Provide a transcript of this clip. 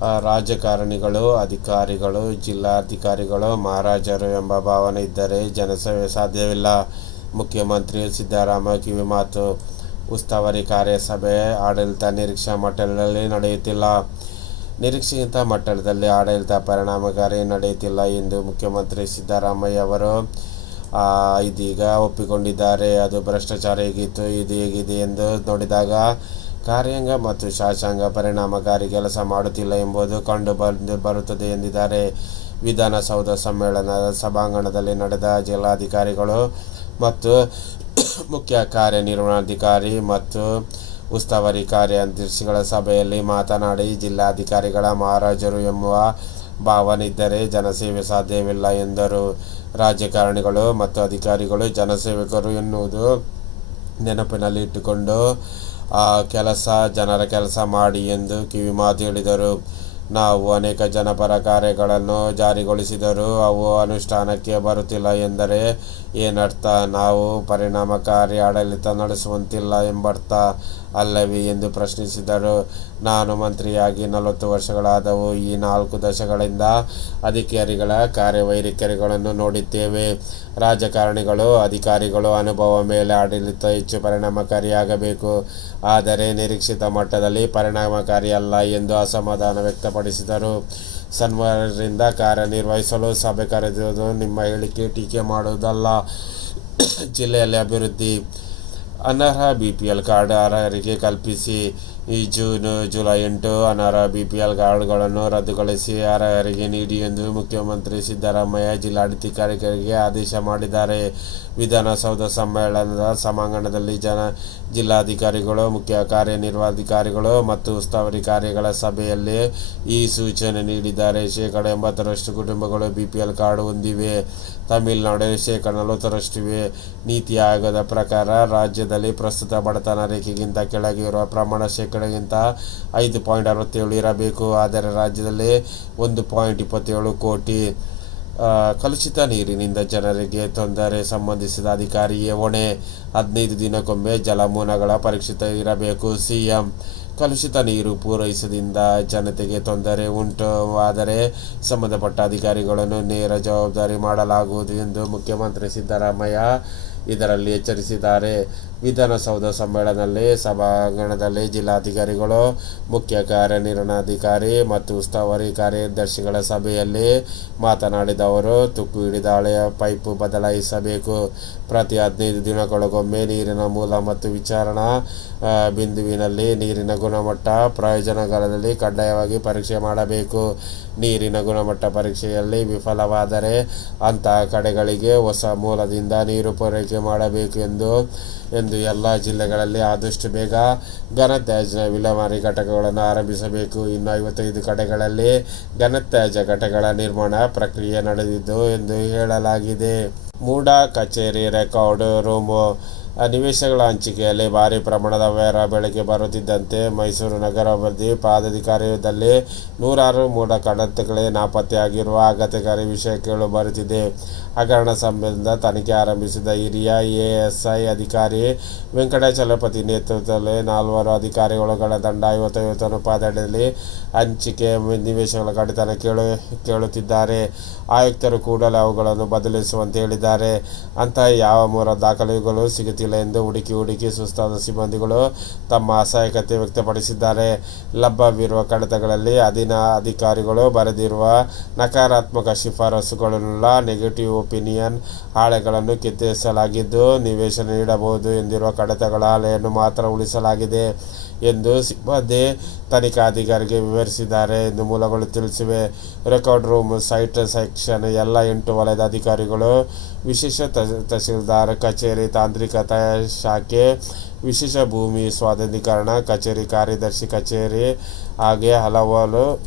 ರಾಜಕಾರಣಿಗಳು, ಅಧಿಕಾರಿಗಳು, ಜಿಲ್ಲಾಧಿಕಾರಿಗಳು, ಮಹಾರಾಜರು ಎಂಬ ಭಾವನೆ ಇದ್ದರೆ ಜನಸೇವೆ ಸಾಧ್ಯವಿಲ್ಲ. ಮುಖ್ಯಮಂತ್ರಿ ಸಿದ್ದರಾಮಯ್ಯ ಕಿವಿಮಾತು ಉಸ್ತುವಾರಿ ಕಾರ್ಯಸಭೆ, ಆಡಳಿತ ನಿರೀಕ್ಷಾ ಮಟ್ಟದಲ್ಲಿ ನಡೆಯುತ್ತಿಲ್ಲ. ನಿರೀಕ್ಷಿತ ಮಟ್ಟದಲ್ಲಿ ಆಡಳಿತ ಪರಿಣಾಮಕಾರಿ ನಡೆಯುತ್ತಿಲ್ಲ ಎಂದು ಮುಖ್ಯಮಂತ್ರಿ ಸಿದ್ದರಾಮಯ್ಯ ಅವರು ಇದೀಗ ಒಪ್ಪಿಕೊಂಡಿದ್ದಾರೆ. ಅದು ಭ್ರಷ್ಟಾಚಾರ ಹೇಗಿತ್ತು, ಇದು ಹೇಗಿದೆ ಎಂದು ನೋಡಿದಾಗ ಕಾರ್ಯಾಂಗ ಮತ್ತು ಶಾಸಕಾಂಗ ಪರಿಣಾಮಕಾರಿ ಕೆಲಸ ಮಾಡುತ್ತಿಲ್ಲ ಎಂಬುದು ಕಂಡು ಬಂದು ಬರುತ್ತದೆ ಎಂದಿದ್ದಾರೆ. ವಿಧಾನಸೌಧ ಸಮ್ಮೇಳನದ ಸಭಾಂಗಣದಲ್ಲಿ ನಡೆದ ಜಿಲ್ಲಾಧಿಕಾರಿಗಳು ಮತ್ತು ಮುಖ್ಯ ಕಾರ್ಯನಿರ್ವಹಣಾಧಿಕಾರಿ ಮತ್ತು ಉಸ್ತುವಾರಿ ಕಾರ್ಯದರ್ಶಿಗಳ ಸಭೆಯಲ್ಲಿ ಮಾತನಾಡಿ, ಜಿಲ್ಲಾಧಿಕಾರಿಗಳ ಮಹಾರಾಜರು ಎಂಬುವ ಭಾವನೆ ಇದ್ದರೆ ಜನಸೇವೆ ಸಾಧ್ಯವಿಲ್ಲ ಎಂದರು. ರಾಜಕಾರಣಿಗಳು ಮತ್ತು ಅಧಿಕಾರಿಗಳು ಜನಸೇವಕರು ಎನ್ನುವುದು ನೆನಪಿನಲ್ಲಿ ಇಟ್ಟುಕೊಂಡು ಆ ಕೆಲಸ, ಜನರ ಕೆಲಸ ಮಾಡಿ ಎಂದು ಕಿವಿಮಾತು ಹೇಳಿದರು. ನಾವು ಅನೇಕ ಜನಪರ ಕಾರ್ಯಗಳನ್ನು ಜಾರಿಗೊಳಿಸಿದರೂ ಅವು ಅನುಷ್ಠಾನಕ್ಕೆ ಬರುತ್ತಿಲ್ಲ ಎಂದರೆ ಏನರ್ಥ? ನಾವು ಪರಿಣಾಮಕಾರಿ ಆಡಳಿತ ನಡೆಸುವಂತಿಲ್ಲ ಎಂಬರ್ಥ. ಅಲ್ಲವೇ ಎಂದು ಪ್ರಶ್ನಿಸಿದರು ನಾನು ಮಂತ್ರಿಯಾಗಿ ನಲವತ್ತು ವರ್ಷಗಳಾದವು. ಈ ನಾಲ್ಕು ದಶಕಗಳಿಂದ ಅಧಿಕಾರಿಗಳ ಕಾರ್ಯವೈಖರಿಗಳನ್ನು ನೋಡಿದ್ದೇವೆ. ರಾಜಕಾರಣಿಗಳು, ಅಧಿಕಾರಿಗಳು ಅನುಭವ ಮೇಲೆ ಆಡಳಿತ ಹೆಚ್ಚು ಪರಿಣಾಮಕಾರಿಯಾಗಬೇಕು. ಆದರೆ ನಿರೀಕ್ಷಿತ ಮಟ್ಟದಲ್ಲಿ ಪರಿಣಾಮಕಾರಿಯಲ್ಲ ಎಂದು ಅಸಮಾಧಾನ ವ್ಯಕ್ತಪಡಿಸಿದರು. ಸನ್ಮಾನರಿಂದ ಕಾರ್ಯನಿರ್ವಹಿಸಲು ಸಭೆ ಕರೆದಿರುವುದು ನಿಮ್ಮ ಹೇಳಿಕೆ, ಟೀಕೆ ಮಾಡುವುದಲ್ಲ. ಜಿಲ್ಲೆಯಲ್ಲಿ ಅಭಿವೃದ್ಧಿ ಅನರ್ಹ ಬಿ ಪಿ ಎಲ್ ಕಾರ್ಡ್ ಅರ್ಹರಿಗೆ ಕಲ್ಪಿಸಿ ಈ ಜೂನ್, ಜುಲೈ ಎಂಟು ಅನರ್ಹ ಬಿ ಪಿ ಎಲ್ ಕಾರ್ಡ್ಗಳನ್ನು ರದ್ದುಗೊಳಿಸಿ ಅರ್ಹರಿಗೆ ನೀಡಿ ಎಂದು ಮುಖ್ಯಮಂತ್ರಿ ಸಿದ್ದರಾಮಯ್ಯ ಜಿಲ್ಲಾಧಿಕಾರಿಗಳಿಗೆ ಆದೇಶ ಮಾಡಿದ್ದಾರೆ. ವಿಧಾನಸೌಧ ಸಮ್ಮೇಳನದ ಸಭಾಂಗಣದಲ್ಲಿ ಜನ, ಜಿಲ್ಲಾಧಿಕಾರಿಗಳು, ಮುಖ್ಯ ಕಾರ್ಯನಿರ್ವಾಧಿಕಾರಿಗಳು ಮತ್ತು ಉಸ್ತುವಾರಿ ಕಾರ್ಯಗಳ ಸಭೆಯಲ್ಲಿ ಈ ಸೂಚನೆ ನೀಡಿದ್ದಾರೆ. ಶೇಕಡ ಎಂಬತ್ತರಷ್ಟು ಕುಟುಂಬಗಳು ಬಿ ಪಿ ಎಲ್ ಕಾರ್ಡ್ ಹೊಂದಿವೆ. ತಮಿಳುನಾಡು ಶೇಕಡ ನಲವತ್ತರಷ್ಟಿವೆ. ನೀತಿ ಆಯೋಗದ ಪ್ರಕಾರ ರಾಜ್ಯದಲ್ಲಿ ಪ್ರಸ್ತುತ ಬಡತನ ರೇಖೆಗಿಂತ ಕೆಳಗಿರುವ ಪ್ರಮಾಣ ಪ್ರಮಾಣ ಶೇಕಡಗಿಂತ ಐದು ಪಾಯಿಂಟ್ ಅರವತ್ತೇಳು ಇರಬೇಕು. ಆದರೆ ರಾಜ್ಯದಲ್ಲಿ ಒಂದು ಪಾಯಿಂಟ್ ಇಪ್ಪತ್ತೇಳು ಕೋಟಿ ಕಲುಷಿತ ನೀರಿನಿಂದ ಜನರಿಗೆ ತೊಂದರೆ ಸಂಬಂಧಿಸಿದ ಅಧಿಕಾರಿಯೇ ಹೊಣೆ. ಹದಿನೈದು ದಿನಕ್ಕೊಮ್ಮೆ ಜಲಮೂಲಗಳ ಪರೀಕ್ಷಿತ ಇರಬೇಕು. ಸಿಎಂ ಕಲುಷಿತ ನೀರು ಪೂರೈಸದಿಂದ ಜನತೆಗೆ ತೊಂದರೆ ಉಂಟುವಾದರೆ ಸಂಬಂಧಪಟ್ಟ ಅಧಿಕಾರಿಗಳನ್ನು ನೇರ ಜವಾಬ್ದಾರಿ ಮಾಡಲಾಗುವುದು ಎಂದು ಮುಖ್ಯಮಂತ್ರಿ ಸಿದ್ದರಾಮಯ್ಯ ಇದರಲ್ಲಿ ಎಚ್ಚರಿಸಿದ್ದಾರೆ. ವಿಧಾನಸೌಧ ಸಮ್ಮೇಳನದಲ್ಲಿ, ಸಭಾಂಗಣದಲ್ಲಿ ಜಿಲ್ಲಾಧಿಕಾರಿಗಳು, ಮುಖ್ಯ ಕಾರ್ಯನಿರ್ವಹಣಾಧಿಕಾರಿ ಮತ್ತು ಉಸ್ತುವಾರಿ ಕಾರ್ಯದರ್ಶಿಗಳ ಸಭೆಯಲ್ಲಿ ಮಾತನಾಡಿದ ಅವರು, ತುಕ್ಕು ಹಿಡಿದ ಹಳೆಯ ಪೈಪು ಬದಲಾಯಿಸಬೇಕು. ಪ್ರತಿ ಹದಿನೈದು ದಿನಗಳಿಗೊಮ್ಮೆ ನೀರಿನ ಮೂಲ ಮತ್ತು ವಿಚಾರಣಾ ಬಿಂದುವಿನಲ್ಲಿ ನೀರಿನ ಗುಣಮಟ್ಟ ಪ್ರಯೋಜನಗಳಲ್ಲಿ ಕಡ್ಡಾಯವಾಗಿ ಪರೀಕ್ಷೆ ಮಾಡಬೇಕು. ನೀರಿನ ಗುಣಮಟ್ಟ ಪರೀಕ್ಷೆಯಲ್ಲಿ ವಿಫಲವಾದರೆ ಅಂತಹ ಕಡೆಗಳಿಗೆ ಹೊಸ ಮೂಲದಿಂದ ನೀರು ಪೂರೈಕೆ ಮಾಡಬೇಕು ಎಂದು ಎಂದು ಎಲ್ಲ ಜಿಲ್ಲೆಗಳಲ್ಲಿ ಆದಷ್ಟು ಬೇಗ ಘನತ್ಯಾಜ್ಯ ವಿಲೇವಾರಿ ಘಟಕಗಳನ್ನು ಆರಂಭಿಸಬೇಕು. ಇನ್ನು ಐವತ್ತೈದು ಕಡೆಗಳಲ್ಲಿ ಘನತ್ಯಾಜ್ಯ ಘಟಕಗಳ ನಿರ್ಮಾಣ ಪ್ರಕ್ರಿಯೆ ನಡೆದಿದ್ದು ಎಂದು ಹೇಳಲಾಗಿದೆ. ಮೂಡಾ ಕಚೇರಿ ರೆಕಾರ್ಡ್ ರೂಮು ಆ, ನಿವೇಶನಗಳ ಹಂಚಿಕೆಯಲ್ಲಿ ಭಾರಿ ಪ್ರಮಾಣದ ವ್ಯವಹಾರ ಬೆಳಗ್ಗೆ ಬರುತ್ತಿದ್ದಂತೆ ಮೈಸೂರು ನಗರಾಭಿವೃದ್ಧಿ ಪ್ರಾಧಿಕಾರದಲ್ಲಿ ನೂರಾರು ಮೂಢ ಕಡತಗಳೇ ನಾಪತ್ತೆಯಾಗಿರುವ ಅಗತ್ಯಕಾರಿ ವಿಷಯ ಕೇಳು ಬರುತ್ತಿದೆ. ಹಗರಣ ಸಂಬಂಧ ತನಿಖೆ ಆರಂಭಿಸಿದ ಹಿರಿಯ ಎಎಸ್ಐ ಅಧಿಕಾರಿ ವೆಂಕಟಾಚಲಪತಿ ನೇತೃತ್ವದಲ್ಲಿ ನಾಲ್ವರು ಅಧಿಕಾರಿಗಳ ತಂಡ ಐವತ್ತೈವತ್ತು ಪಾದಡಿಯಲ್ಲಿ ಹಂಚಿಕೆ ನಿವೇಶಗಳ ಕಡಿತನ ಕೇಳು ಕೇಳುತ್ತಿದ್ದಾರೆ. ಆಯುಕ್ತರು ಕೂಡಲೇ ಅವುಗಳನ್ನು ಬದಲಿಸುವಂತೆ ಹೇಳಿದ್ದಾರೆ. ಅಂತಹ ಯಾವ ಮೂಲ ದಾಖಲೆಗಳು ಸಿಗುತ್ತಿಲ್ಲ. ಎಂದು ಹುಡುಕಿ ಹುಡುಕಿ ಸುಸ್ತಾದ ಸಿಬ್ಬಂದಿಗಳು ತಮ್ಮ ಅಸಹಾಯಕತೆ ವ್ಯಕ್ತಪಡಿಸಿದ್ದಾರೆ. ಲಭ್ಯವಿರುವ ಕಡತಗಳಲ್ಲಿ ಅಧೀನ ಅಧಿಕಾರಿಗಳು ಬರೆದಿರುವ ನಕಾರಾತ್ಮಕ ಶಿಫಾರಸುಗಳುಳ್ಳ ನೆಗೆಟಿವ್ ಒಪಿನಿಯನ್ ಹಾಳೆಗಳನ್ನು ಕೆತ್ತಿಸಲಾಗಿದ್ದು ನಿವೇಶನ ನೀಡಬಹುದು ಎಂದಿರುವ ಕಡತಗಳ ಹಾಳೆಯನ್ನು ಮಾತ್ರ ಉಳಿಸಲಾಗಿದೆ ಎಂದು ಸಿಬ್ಬಂದಿ ತನಿಖಾಧಿಕಾರಿಗೆ ವಿವರಿಸಿದ್ದಾರೆ ಎಂದು ಮೂಲಗಳು ತಿಳಿಸಿವೆ. ರೆಕಾರ್ಡ್ ರೂಮ್ ಸೈಟ್ ಸೆಕ್ಷನ್ ಎಲ್ಲ ಎಂಟು ವಲಯದ ಅಧಿಕಾರಿಗಳು, ವಿಶೇಷ ತಹಸ್- ತಹಸೀಲ್ದಾರ್, ಕಚೇರಿ ತಾಂತ್ರಿಕತಾ ಶಾಖೆ ವಿಶೇಷ ಭೂಮಿ ಸ್ವಾಧೀನೀಕರಣ ಕಚೇರಿ ಕಾರ್ಯದರ್ಶಿ ಕಚೇರಿ ಹಾಗೆ ಹಲವಾರು